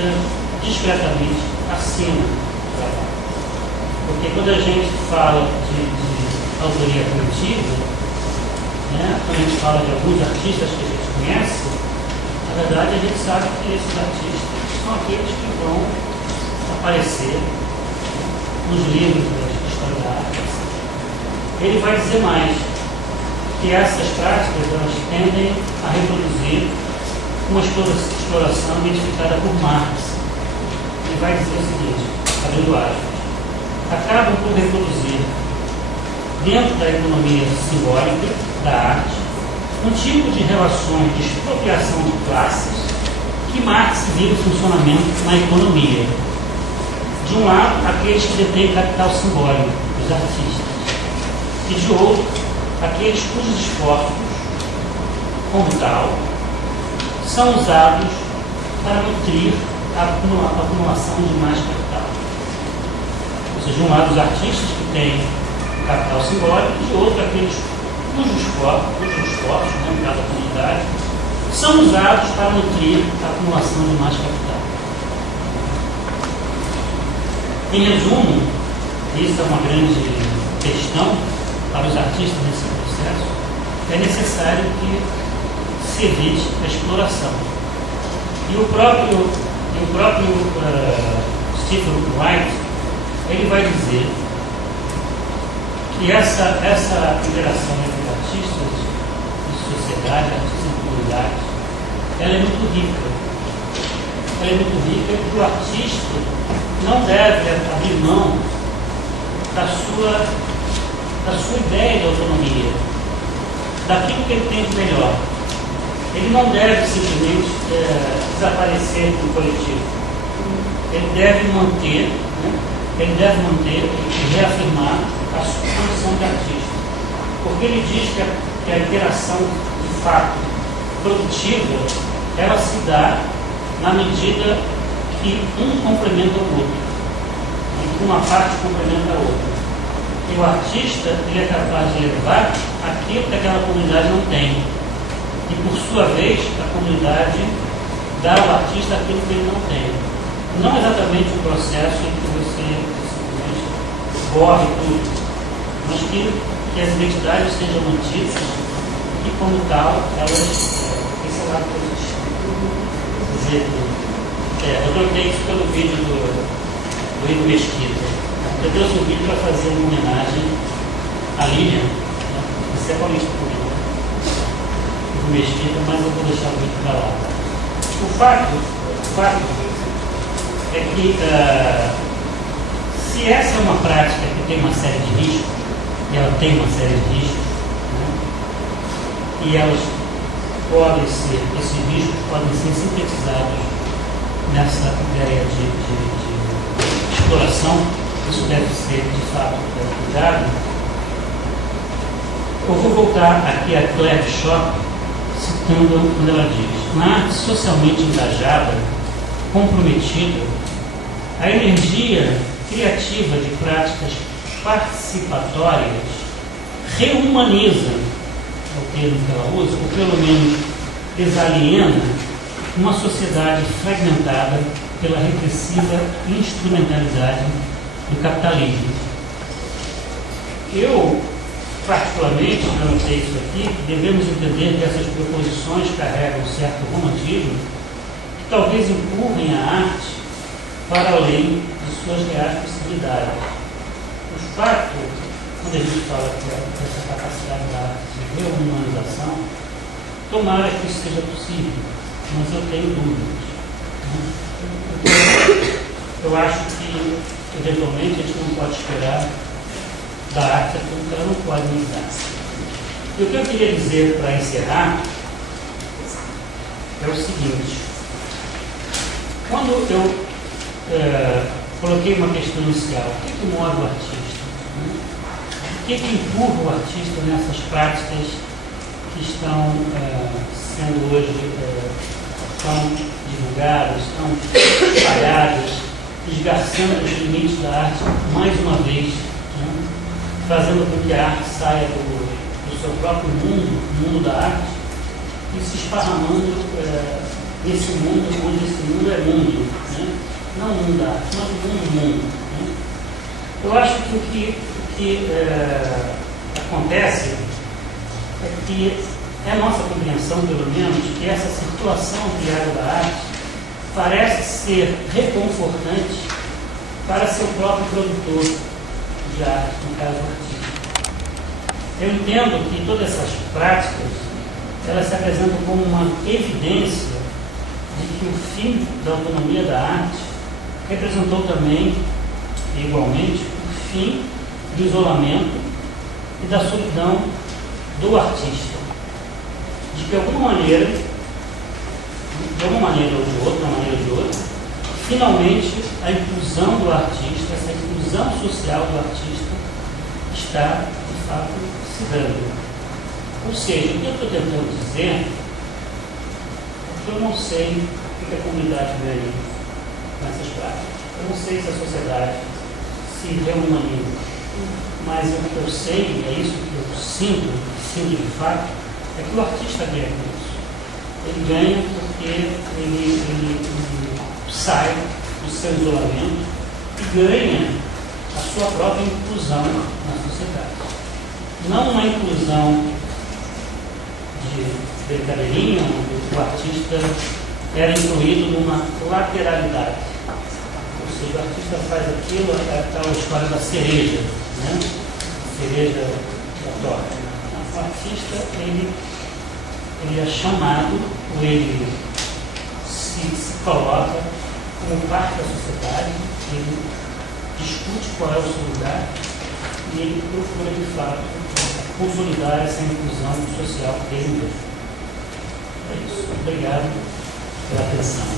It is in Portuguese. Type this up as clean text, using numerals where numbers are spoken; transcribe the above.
artista discretamente acima do trabalho. Porque quando a gente fala de autoria coletiva, né, quando a gente fala de alguns artistas que a gente conhece, na verdade a gente sabe que esses artistas são aqueles que vão aparecer nos livros da história da arte. Ele vai dizer mais, que essas práticas elas tendem a reproduzir uma exploração identificada por Marx. Ele vai dizer o seguinte, abrindo aspas, acabam por reproduzir, dentro da economia simbólica da arte, um tipo de relações de expropriação de classes que Marx viu o funcionamento na economia. De um lado, aqueles que detêm capital simbólico, os artistas, e de outro, aqueles cujos esforços, como tal, são usados para nutrir a acumulação de mais capital. Ou seja, de um lado, os artistas que têm capital simbólico, e de outro, aqueles cujos esforços, né, no caso da comunidade, são usados para nutrir a acumulação de mais capital. Em resumo, isso é uma grande questão para os artistas nesse processo, é necessário que se evite a exploração. E o próprio Stephen Wright, ele vai dizer que essa interação entre artistas e sociedade, artistas e comunidade, ela é muito rica. Ela é muito rica e o artista não deve abrir mão da sua ideia de autonomia, daquilo que ele tem de melhor. Ele não deve simplesmente desaparecer do coletivo. Ele deve manter, e reafirmar a sua condição de artista. Porque ele diz que a interação, de fato, produtiva, ela se dá na medida que um complementa o outro, em que uma parte complementa a outra. E o artista ele é capaz de levar aquilo que aquela comunidade não tem. E, por sua vez, a comunidade dá ao artista aquilo que ele não tem. Não exatamente um processo em que você simplesmente corre tudo, mas que as identidades sejam mantidas e, como tal, elas... Esse é o lado positivo. Eu troquei isso pelo vídeo do Igor Mesquita. Eu trouxe um vídeo para fazer uma homenagem à Lilian, né? Você é paulista comigo, né? Igor Mesquita, mas eu vou deixar o vídeo para lá. O fato é que se essa é uma prática que tem uma série de riscos, e ela tem uma série de riscos, né? E esses riscos podem ser sintetizados nessa ideia de exploração, isso deve ser de fato cuidado. Eu vou voltar aqui a Claire Schock, citando quando ela diz: na arte socialmente engajada, comprometida, a energia criativa de práticas participatórias reumaniza, é o termo que ela usa, ou pelo menos desaliena uma sociedade fragmentada pela repressiva instrumentalidade do capitalismo. Eu, particularmente, anotei isso aqui, devemos entender que essas proposições carregam um certo romantismo que talvez empurrem a arte para além de suas reais possibilidades. O fato, quando a gente fala dessa capacidade da arte de reumanização, tomara que isso seja possível, mas eu tenho dúvidas. Eu acho que, eventualmente, a gente não pode esperar da arte aquilo que ela não pode nos dar. E o que eu queria dizer para encerrar é o seguinte: quando eu coloquei uma questão inicial, o que move o artista? O que empurra o artista nessas práticas que estão sendo hoje tão divulgadas, tão espalhadas, esgarçando os limites da arte mais uma vez, né? Fazendo com que a arte saia do seu próprio mundo, o mundo da arte, e se esparramando nesse mundo, onde esse mundo é mundo, né? não o mundo da arte, mas o mundo. Né? Eu acho que o que acontece é que é a nossa compreensão, pelo menos, que essa situação criada da arte parece ser reconfortante para seu próprio produtor de arte, no caso o artista. Eu entendo que todas essas práticas, elas se apresentam como uma evidência de que o fim da autonomia da arte representou também, igualmente, o fim do isolamento e da solidão do artista. De que, de alguma maneira ou de outra, finalmente a inclusão do artista, essa inclusão social do artista, está, de fato, se dando. Ou seja, o que eu estou tentando dizer é que eu não sei o que a comunidade vê aí nessas práticas. Eu não sei se a sociedade se reumaniza, mas o que eu sei, é isso que eu sinto de fato, é que o artista ganha com isso. Ele ganha porque ele sai do seu isolamento e ganha a sua própria inclusão na sociedade. Não uma inclusão de brincadeirinha, onde o artista era incluído numa lateralidade. Ou seja, o artista faz aquilo, aquela história da cereja, né? Cereja da torta. O artista, ele é chamado, ou ele se coloca como parte da sociedade, ele discute qual é o seu lugar e ele procura, de fato, consolidar essa inclusão social dele mesmo. É isso. Obrigado pela atenção.